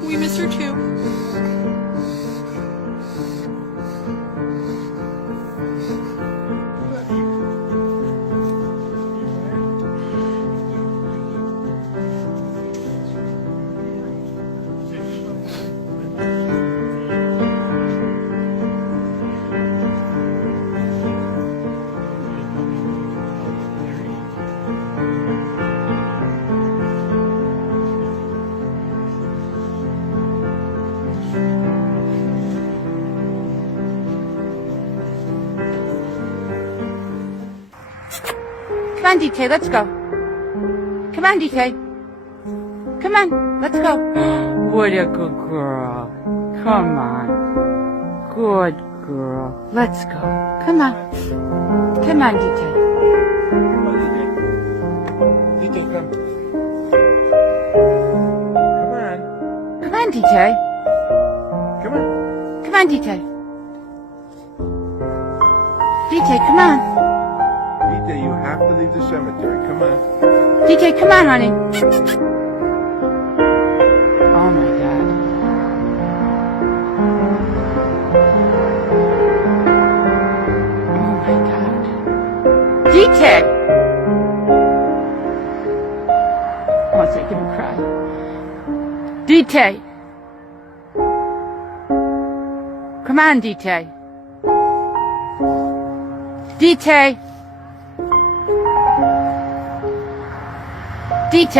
We miss her too. Come on, DK, let's go. Come on, DK. Come on, let's go. What a good girl. Come on. Good girl. Let's go. Come on. Come on, DK. Come on, DK. DK, come. Come on. Come on, DK. Come on. Come on, DK. DK, come on. DK, you have to leave the cemetery. Come on. DK, come on, honey. Oh my God. Oh my God. DK! I want to make him cry. DK! Come on, DK. DK! DK!